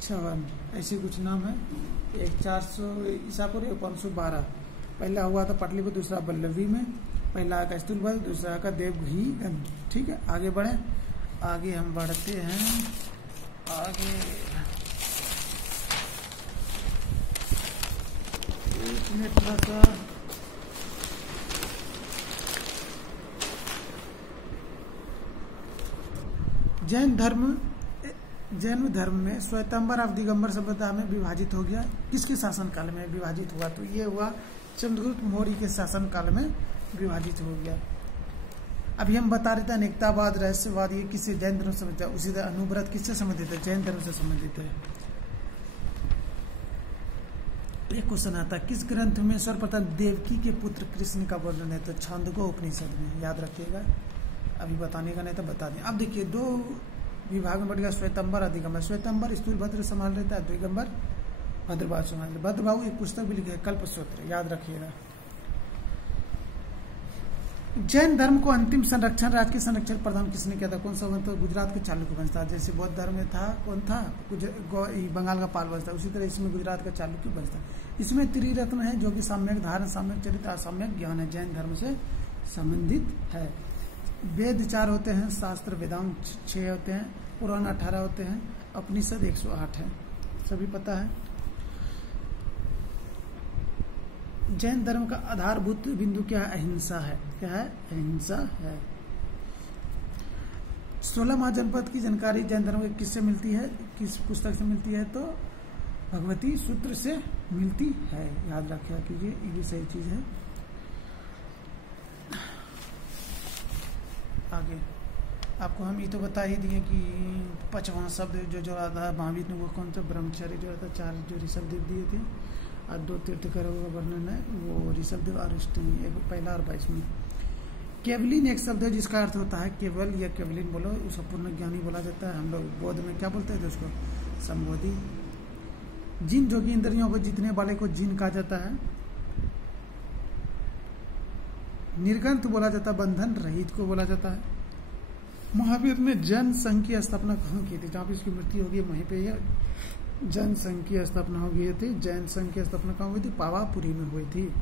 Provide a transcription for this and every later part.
56 ऐसे कुछ नाम है। एक 400 ईसा पूर्व, एक 512। पहला हुआ था पाटलिपुत्र, दूसरा बल्लवी में, पहला का स्तूलभद्र, दूसरा का देवघी। ठीक है, आगे बढ़े। आगे हम बढ़ते हैं। आगे थोड़ा सा जैन धर्म में श्वेतांबर और दिगंबर सभ्यता में विभाजित हो गया। किसके शासन काल में विभाजित हुआ? तो ये हुआ चंद्रगुप्त मौर्य के शासन काल में विभाजित हो गया। अभी हम बता रहे थे अनेकतावाद, रहस्यवाद, ये किससे? जैन धर्म से संबंधित है। उसी तरह अनुव्रत किससे संबंधित है? जैन धर्म से संबंधित है। एक क्वेश्चन आता है, किस ग्रंथ में सर्वप्रथम देवकी के पुत्र कृष्ण का वर्णन है? तो छांदोग्य उपनिषद में, याद रखिएगा। अभी बताने का नहीं तो बता दें। अब देखिए, दो विभाग में बढ़ गया, श्वेतांबर और दिगंबर। श्वेतांबर स्तूलभद्र संभाल रहता है, दिगंबर भद्रबाहु संभाल। भद्रबाहु एक पुस्तक भी लिखी है, कल्पसूत्र, याद रखिएगा। जैन धर्म को अंतिम संरक्षण, राजकीय संरक्षण प्रदान किसने किया था? कौन सा वंश? तो गुजरात के चालुक्य वंश था। जैसे बौद्ध धर्म में था, कौन था? बंगाल का पाल वंश था। उसी तरह इसमें गुजरात का चालुक्य वंश था। इसमें त्रिरत्न है, जो कि सम्यक धारण, सम्यक चरित्र और सम्यक ज्ञान है, जैन धर्म से संबंधित है। वेद 4 होते हैं, शास्त्र वेदांत 6 होते हैं, पुराण 18 होते हैं, उपनिषद 108 है, सभी पता है। जैन धर्म का आधारभूत बिंदु क्या है? अहिंसा है। क्या है? अहिंसा है। 16 महाजनपद की जानकारी जैन धर्म के किससे मिलती है? किस पुस्तक से मिलती है? तो भगवती सूत्र से मिलती है, याद रखिए कीजिए, ये सही चीज है। आगे आपको हम ये तो बता ही दिए कि 5वां शब्द जो जोड़ा था महावीर ने, वो कौन सा? ब्रह्मचर्य जोड़ा था। 4 जो ऋषभदेव दिए थे, और 2 तीर्थंकरों का वर्णन है, वो ऋषभदेव और अष्टमी, एक पहला और 22वां। केवलिन एक शब्द है जिसका अर्थ होता है केवल, या केवलिन बोलो, उसको पूर्ण ज्ञानी बोला जाता है। हम लोग बौद्ध में क्या बोलते थे उसको? संबोधि। जिन जोगी इंद्रियों को जीतने वाले को जिन कहा जाता है। निर्गंथ बोला जाता है, बंधन रहित को बोला जाता है। महावीर ने जैन संघ की स्थापना कहाँ की थी? जहाँ पे इसकी मृत्यु होगी वहीं पे यह जैन संघ की स्थापना हो गई थी। जैन संघ की स्थापना कहाँ हुई थी? पावापुरी में हुई थी।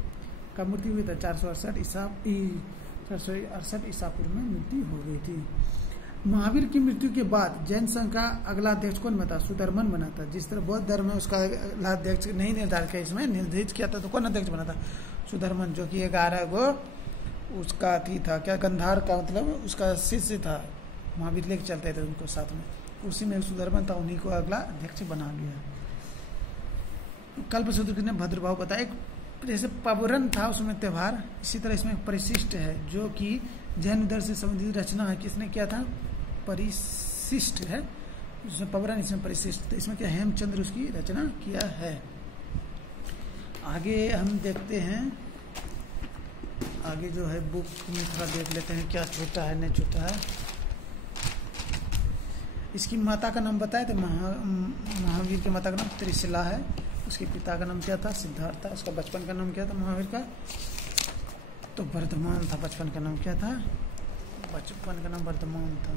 कब मृत्यु हुई था? 468 ईसा पूर्व में मृत्यु हो गई थी। महावीर की मृत्यु के बाद जैन संघ का अगला अध्यक्ष कौन बना? सुधर्मन बना था। जिस तरह बौद्ध धर्म में उसका अगला अध्यक्ष नहीं निर्धारित किया, इसमें निर्धारित किया था, तो कौन अध्यक्ष बना था? सुधर्मन, जो कि 11 गो उसका अथी था। क्या? गंधार का मतलब उसका शिष्य था। महावीर लेके चलते थे उनको साथ में, उसी में सुधर्मन था, उन्हीं को अगला अध्यक्ष बना गया। कल्पसूत्र ने भद्रबाहु बताया। एक जैसे पवरन था उसमें त्योहार, इसी तरह इसमें परिशिष्ट है, जो कि जैन धर्म से संबंधित रचना है। किसने किया था? परिशिष्ट है, इसमें पवरन, इसमें परिशिष्ट। तो इसमें क्या? हेमचंद्र उसकी रचना किया है। आगे हम देखते हैं, आगे जो है बुक में थोड़ा देख लेते हैं क्या छूटा है नहीं छूटा है। इसकी माता का नाम बताए तो महावीर की माता का नाम त्रिशिला है। उसके पिता का नाम क्या था? सिद्धार्थ था। उसका बचपन का नाम क्या था महावीर का? तो वर्धमान था। बचपन का नाम क्या था? बचपन का नाम वर्धमान था।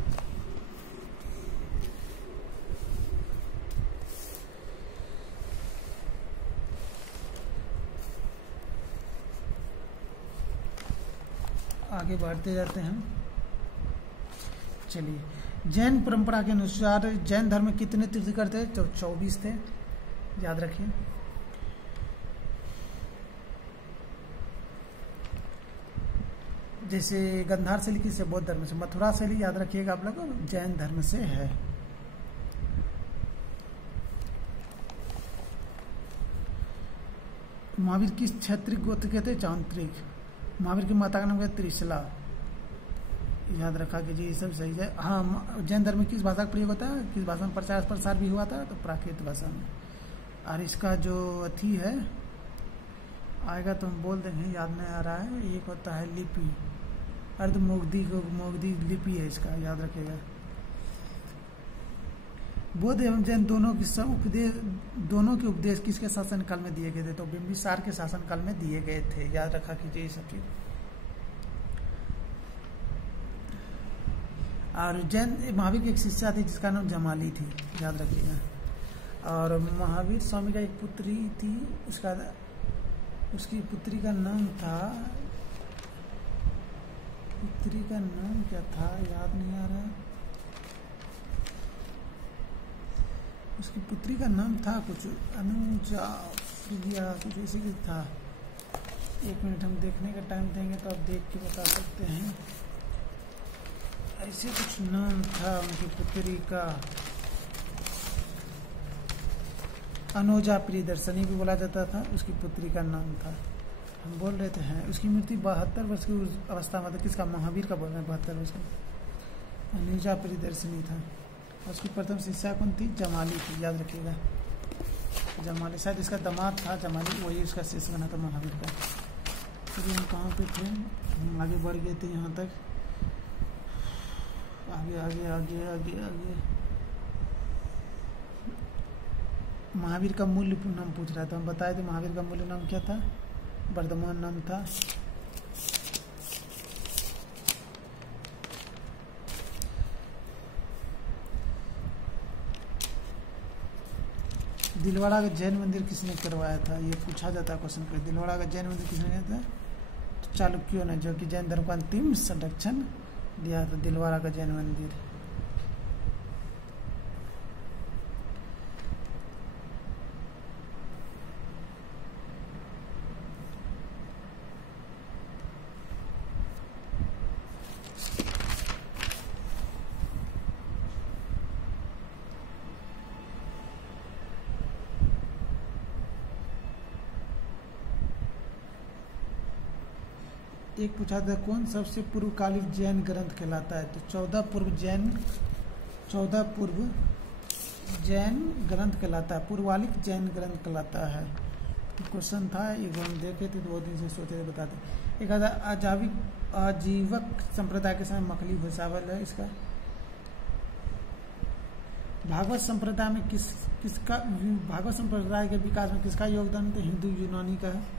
आगे बढ़ते जाते हैं। चलिए, जैन परंपरा के अनुसार जैन धर्म में कितने तीर्थंकर थे? तो 24 थे, याद रखिए। जैसे गंधार शैली किससे? बौद्ध धर्म से। मथुरा शैली याद रखिएगा आप लोग, जैन धर्म से है। महावीर किस क्षत्रिय गोत्र के थे? चांत्रिक। महावीर की माता का नाम क्या? त्रिशिला, याद रखा कीजिए, ये सब सही है। हाँ, जैन धर्म में किस भाषा का प्रयोग होता है? किस भाषा में प्रचार प्रसार भी हुआ था? तो प्राकृत भाषा में। और इसका जो अथी है आएगा तो हम बोल देंगे, याद नहीं आ रहा है। एक होता है लिपि, अर्ध मोगधी को मोगधी लिपि है इसका, याद रखिएगा। बौद्ध एवं जैन दोनों के उपदेश किसके शासन काल में दिए गए थे? तो बिंबिसार के शासन काल में दिए गए थे, याद रखा कीजिए ये सब चीज। और जैन महावीर की एक शिष्या थी जिसका नाम जमाली थी, याद रखिएगा। और महावीर स्वामी का एक पुत्री थी, उसकी पुत्री का नाम क्या था, याद नहीं आ रहा। उसकी पुत्री का नाम था कुछ अनुजा प्रिया, कुछ ऐसी कुछ था। एक मिनट, हम देखने का टाइम देंगे तो आप देख के बता सकते हैं। ऐसे कुछ नाम था उनकी पुत्री का। अनुजा प्रियदर्शनी भी बोला जाता था, उसकी पुत्री का नाम था। हम बोल रहे थे हैं उसकी मृत्यु 72 वर्ष की अवस्था में, किसका, महावीर का बोल रहे हैं, 72 वर्ष का। अनुजा प्रियदर्शनी था। उसकी प्रथम शिष्या कौन थी, जमाली थी, याद रखिएगा। जमाली शायद इसका दामाद था, जमाली वही उसका शिष्य बना था महावीर का। तो हम कहाँ पे थे, हम आगे बढ़ गए थे यहाँ तक। आगे आगे आगे आगे आगे महावीर का मूल्य नाम पूछ रहा था। हम बताए थे महावीर का मूल्य नाम क्या था, वर्धमान नाम था। दिलवाड़ा का जैन मंदिर किसने करवाया था, ये पूछा जाता है क्वेश्चन पे। दिलवाड़ा का जैन मंदिर किसने किया था, तो चालुक्यों ने, जो कि जैन धर्म का अंतिम संरक्षण दिया था, दिलवाड़ा का जैन मंदिर। एक पूछा था कौन सबसे पूर्वकालिक जैन ग्रंथ कहलाता है, तो 14 पूर्व जैन ग्रंथ कहलाता है, पूर्वकालिक जैन ग्रंथ कहलाता है। क्वेश्चन था, एक हम देखे थे तो बहुत दिन से सोचे थे बताते। एक आजीवक संप्रदाय के समय मकली भूसावल है इसका। भागवत संप्रदाय में भागवत संप्रदाय के विकास में किसका योगदान, तो हिंदू यूनानी का है।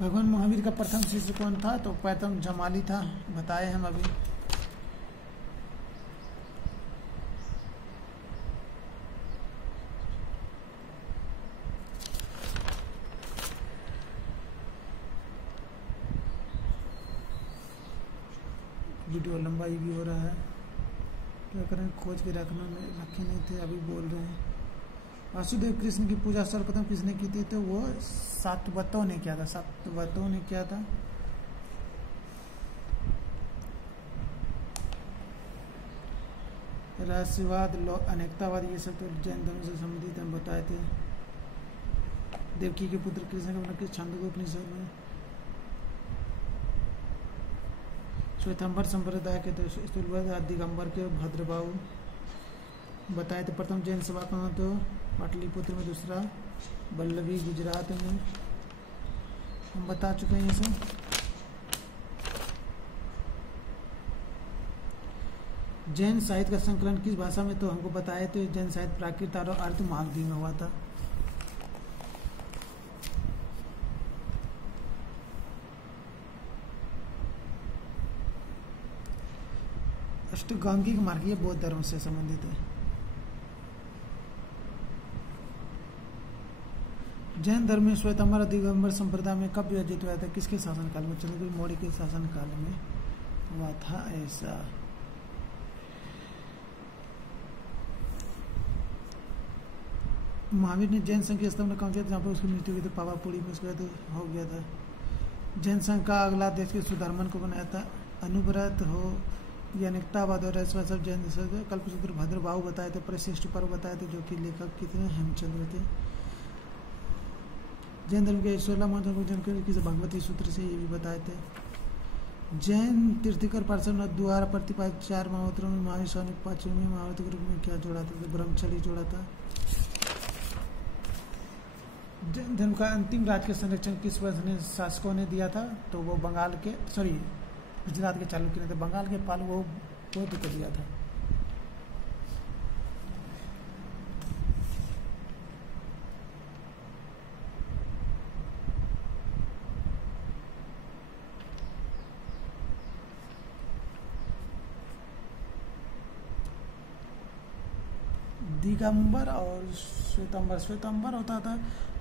भगवान महावीर का प्रथम शिष्य कौन था, तो प्रथम जमाली था, बताए हम अभी। वीडियो लंबाई भी हो रहा है, क्या करें, खोज के रखे नहीं थे, अभी बोल रहे हैं। वासुदेव कृष्ण की पूजा सर्वप्रथम किसने की थी, तो वो सातवतों ने किया था। रहस्यवाद, अनेकतावाद, ये सब तो जैन धर्म से संबंधित हम बताए थे। देवकी के पुत्र कृष्ण का वर्णन छांदोग्योपनिषद में। श्वेतांबर संप्रदाय के तो स्थूलवाद, दिगंबर के भद्रबाहु बताए थे। प्रथम जैन सभा कहाँ, तो पाटलिपुत्र में, दूसरा बल्लभी गुजरात में, हम बता चुके हैं इसे। जैन साहित्य का संकलन किस भाषा में, तो हमको बताए थे जैन साहित्य प्राकृत और अर्थ मागधी में हुआ था। अष्टगांगिक मार्ग ये बौद्ध धर्म से संबंधित है। जैन धर्म में श्वेतांबर दिगंबर संप्रदाय में कब विभाजित हुआ था, किसके शासनकाल में, चंद्रगुप्त मौर्य के शासनकाल में हुआ था ऐसा। महावीर ने जैन संघ की स्थापना कहाँ किया था, जहाँ पर उसकी मृत्यु हुई थी, पावापुरी में उसके बाद हो गया था। जैन संघ का अगला देश के सुधर्मन को बनाया था। अनुव्रत हो या अनेकतावाद और रहस्यवाद सब जैन देश। कल्पसूत्र भद्रबाहु बताए थे। परिशिष्ट पर्व बताए थे, जो कि लेखक कितने हेमचंद्र थे। जैन धर्म के 16 महत्वपूर्ण जानकारी किसी भगवती सूत्र से ये भी बताए थे। जैन तीर्थकर पार्षद द्वारा प्रतिपादित 4 महावत्रों में महावीर स्वामी 5वें महावत के रूप में क्या जोड़ा था, तो ब्रह्मचर्य जोड़ा था। जैन धर्म का अंतिम राज्य के संरक्षण किस वर्ष ने शासकों ने दिया था, तो वो गुजरात के चालुक्य ने थे। बंगाल के पाल वो को दिया था। दिगंबर और श्वेतांबर। श्वेतांबर होता था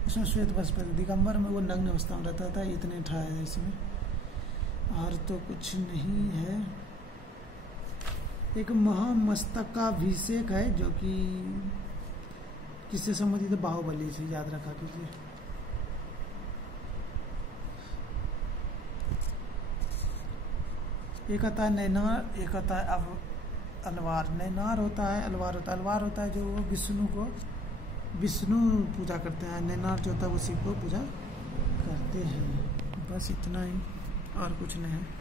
उसमें श्वेत वस्त्र, दिगंबर में वो नग्न अवस्था में रहता था। इतने ठा है इसमें, और तो कुछ नहीं है। एक महामस्तकाभिषेक है जो कि किससे संबंधित है? बाहुबली से, याद रखा कीजिए। एक आता है नैनार, एक आता है अब अलवार। नैनार होता है, अलवार होता है। अलवार होता है जो विष्णु पूजा करते हैं। नैनार जो होता है वो शिव को पूजा करते हैं। बस इतना ही, और कुछ नहीं है।